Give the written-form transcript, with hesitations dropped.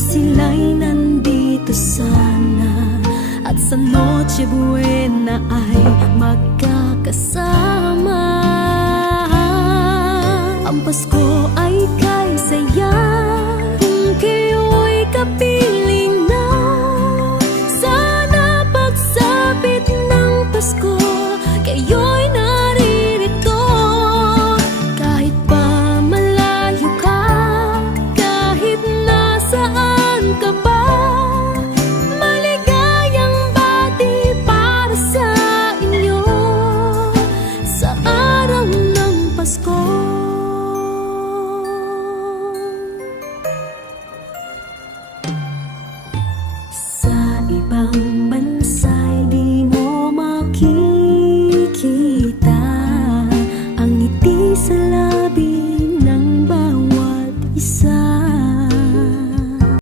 sila'y nandito sana, at sa Noche Buena ay magkakasama. Ang Pasko ay kay saya